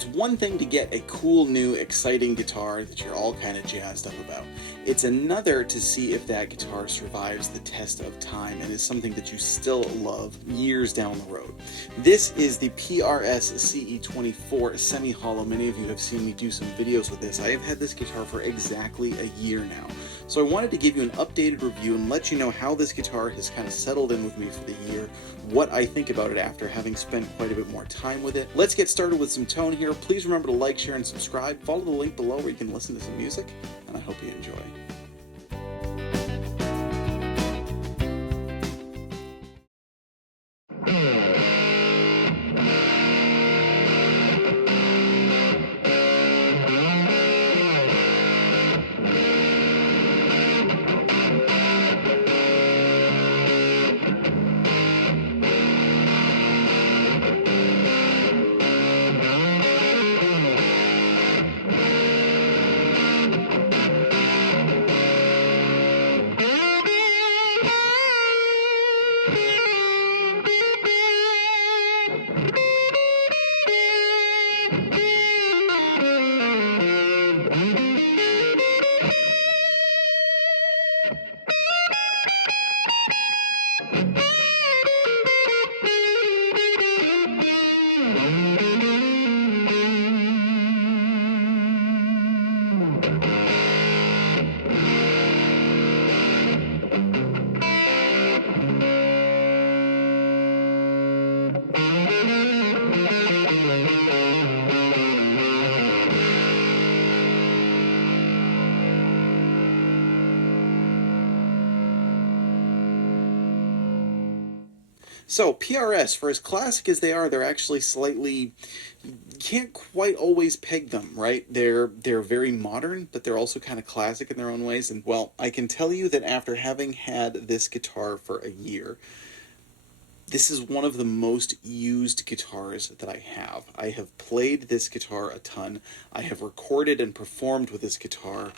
It's one thing to get a cool, new, exciting guitar that you're all kind of jazzed up about. It's another to see if that guitar survives the test of time and is something that you still love years down the road. This is the PRS CE24 semi-hollow. Many of you have seen me do some videos with this. I have had this guitar for exactly a year now. So I wanted to give you an updated review and let you know how this guitar has kind of settled in with me for the year, what I think about it after having spent quite a bit more time with it. Let's get started with some tone here. Please remember to like, share, and subscribe. Follow the link below where you can listen to some music, and I hope you enjoy. So PRS, for as classic as they are, they're actually slightly, you can't quite always peg them, right? They're very modern, but they're also kind of classic in their own ways. And well, I can tell you that after having had this guitar for a year, this is one of the most used guitars that I have. I have played this guitar a ton. I have recorded and performed with this guitar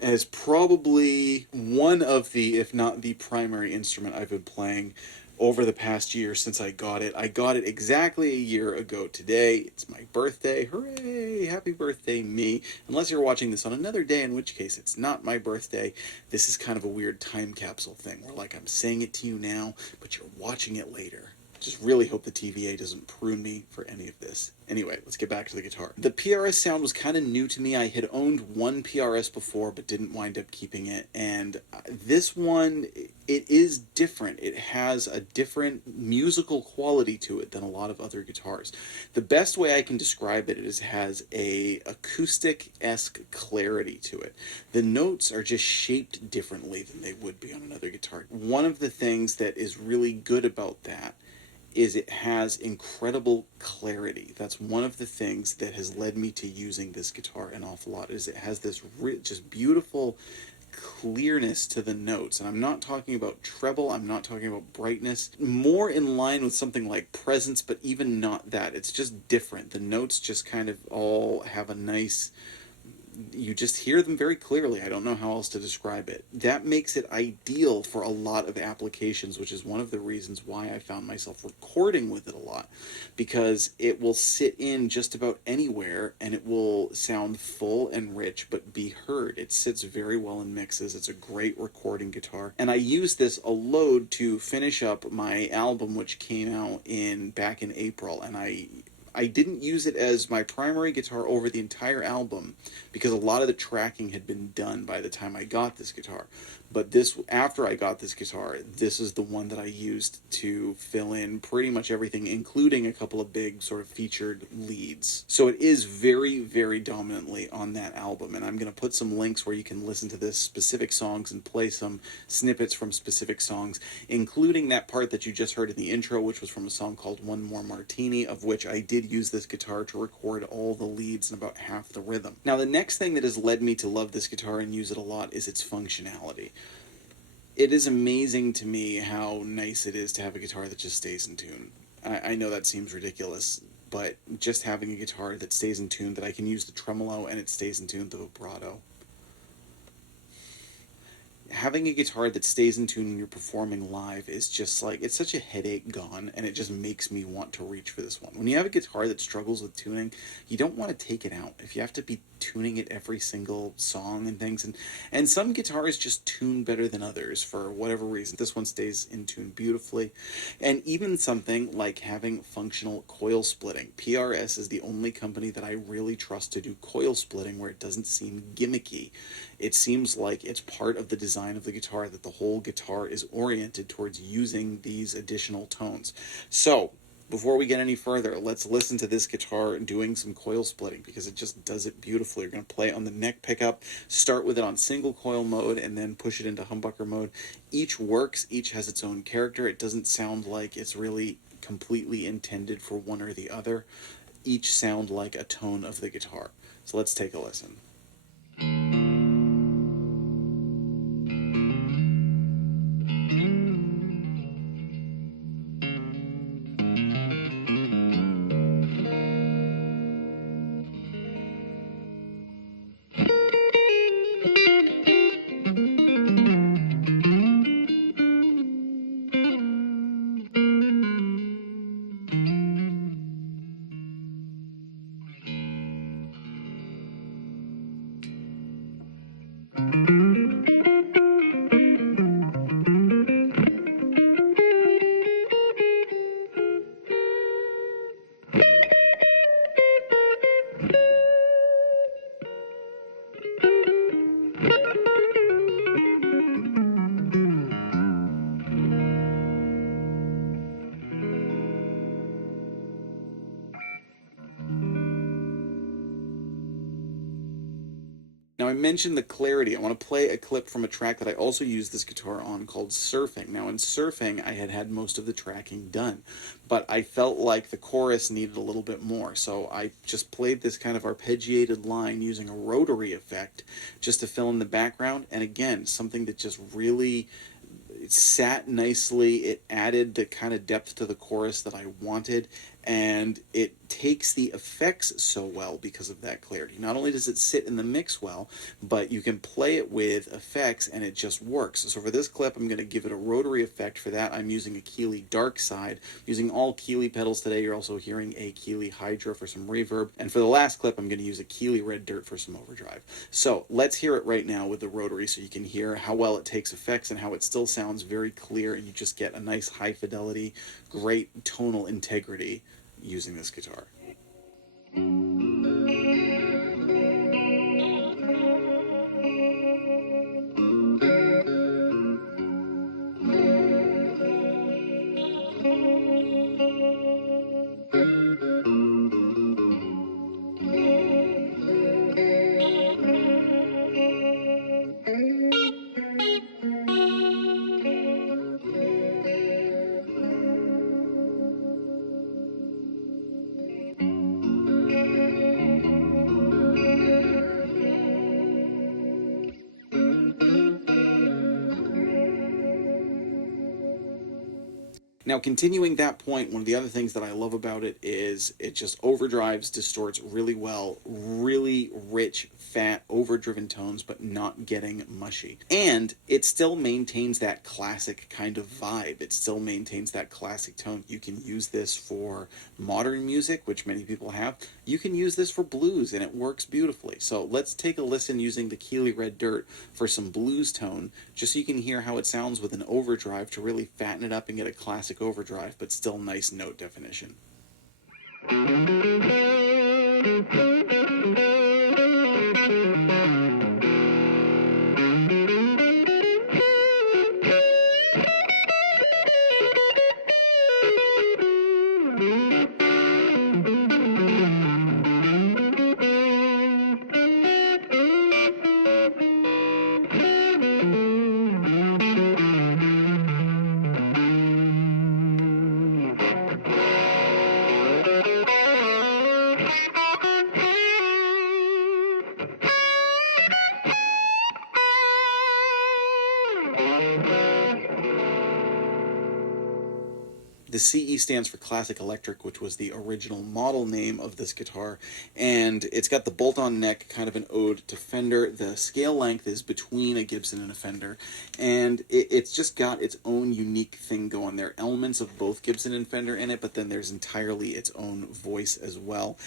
as probably one of the, if not the primary instrument I've been playing over the past year since I got it. I got it exactly a year ago today. It's my birthday. Hooray! Happy birthday, me. Unless you're watching this on another day, in which case it's not my birthday. This is kind of a weird time capsule thing where, like, I'm saying it to you now, but you're watching it later. Just really hope the TVA doesn't prune me for any of this. Anyway, let's get back to the guitar. The PRS sound was kind of new to me. I had owned one PRS before, but didn't wind up keeping it. And this one, it is different. It has a different musical quality to it than a lot of other guitars. The best way I can describe it is it has a acoustic-esque clarity to it. The notes are just shaped differently than they would be on another guitar. One of the things that is really good about that is it has incredible clarity. That's one of the things that has led me to using this guitar an awful lot, is it has this just beautiful clearness to the notes. And I'm not talking about treble, I'm not talking about brightness, more in line with something like presence, but even not that. It's just different. The notes just kind of all have a nice, you just hear them very clearly. I don't know how else to describe it. That makes it ideal for a lot of applications, which is one of the reasons why I found myself recording with it a lot, because it will sit in just about anywhere and it will sound full and rich but be heard. It sits very well in mixes. It's a great recording guitar, and I use this a load to finish up my album, which came out back in April, and I didn't use it as my primary guitar over the entire album because a lot of the tracking had been done by the time I got this guitar. But after I got this guitar, this is the one that I used to fill in pretty much everything, including a couple of big sort of featured leads. So it is very, very dominantly on that album, and I'm going to put some links where you can listen to this specific songs and play some snippets from specific songs, including that part that you just heard in the intro, which was from a song called One More Martini, of which I did use this guitar to record all the leads and about half the rhythm. Now, the next thing that has led me to love this guitar and use it a lot is its functionality. It is amazing to me how nice it is to have a guitar that just stays in tune. I know that seems ridiculous, but just having a guitar that stays in tune, that I can use the tremolo and it stays in tune with the vibrato, having a guitar that stays in tune when you're performing live is just like, it's such a headache gone, and it just makes me want to reach for this one. When you have a guitar that struggles with tuning, you don't want to take it out. If you have to be tuning it every single song and things, and some guitars just tune better than others for whatever reason. This one stays in tune beautifully. And even something like having functional coil splitting. PRS is the only company that I really trust to do coil splitting where it doesn't seem gimmicky. It seems like it's part of the design of the guitar, that the whole guitar is oriented towards using these additional tones. So, before we get any further, let's listen to this guitar doing some coil splitting, because it just does it beautifully. You're going to play it on the neck pickup, start with it on single coil mode, and then push it into humbucker mode. Each works, each has its own character. It doesn't sound like it's really completely intended for one or the other. Each sound like a tone of the guitar. So let's take a listen. Now, I mentioned the clarity. I want to play a clip from a track that I also used this guitar on called Surfing. Now, in Surfing, I had most of the tracking done, but I felt like the chorus needed a little bit more, so I just played this kind of arpeggiated line using a rotary effect just to fill in the background, and again, something that just really, it sat nicely. It added the kind of depth to the chorus that I wanted, and it takes the effects so well because of that clarity. Not only does it sit in the mix well, but you can play it with effects and it just works. So for this clip, I'm going to give it a rotary effect. For that, I'm using a Keeley Dark Side. Using all Keeley pedals today. You're also hearing a Keeley Hydra for some reverb. And for the last clip, I'm going to use a Keeley Red Dirt for some overdrive. So let's hear it right now with the rotary so you can hear how well it takes effects and how it still sounds very clear, and you just get a nice high fidelity, great tonal integrity using this guitar. Now, continuing that point, one of the other things that I love about it is it just overdrives, distorts really well, really rich, fat, overdriven tones, but not getting mushy. And it still maintains that classic kind of vibe. It still maintains that classic tone. You can use this for modern music, which many people have. You can use this for blues, and it works beautifully. So let's take a listen using the Keeley Red Dirt for some blues tone, just so you can hear how it sounds with an overdrive to really fatten it up and get a classic overdrive, but still nice note definition. CE stands for Classic Electric, which was the original model name of this guitar, and it's got the bolt-on neck, kind of an ode to Fender. The scale length is between a Gibson and a Fender, and it's just got its own unique thing going. There are elements of both Gibson and Fender in it, but then there's entirely its own voice as well.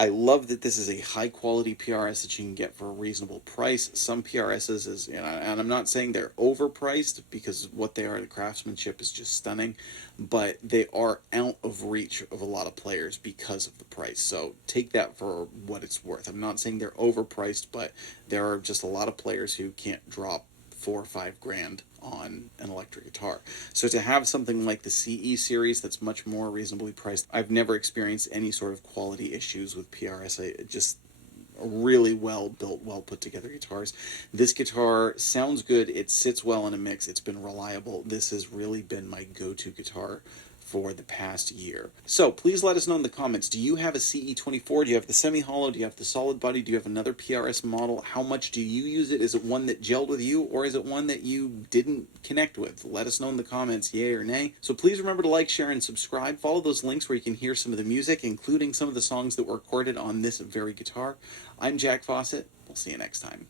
I love that this is a high quality PRS that you can get for a reasonable price. Some PRSs is, and I'm not saying they're overpriced, because what they are, the craftsmanship is just stunning, but they are out of reach of a lot of players because of the price. So take that for what it's worth. I'm not saying they're overpriced, but there are just a lot of players who can't drop 4 or 5 grand on an electric guitar. So to have something like the CE series that's much more reasonably priced, I've never experienced any sort of quality issues with PRS. Just really well built, well put together guitars. This guitar sounds good, it sits well in a mix, it's been reliable. This has really been my go-to guitar for the past year. So please let us know in the comments, do you have a CE24? Do you have the semi-hollow? Do you have the solid body? Do you have another PRS model? How much do you use it? Is it one that gelled with you, or is it one that you didn't connect with? Let us know in the comments, yay or nay. So please remember to like, share, and subscribe. Follow those links where you can hear some of the music, including some of the songs that were recorded on this very guitar. I'm Jack Fossett. We'll see you next time.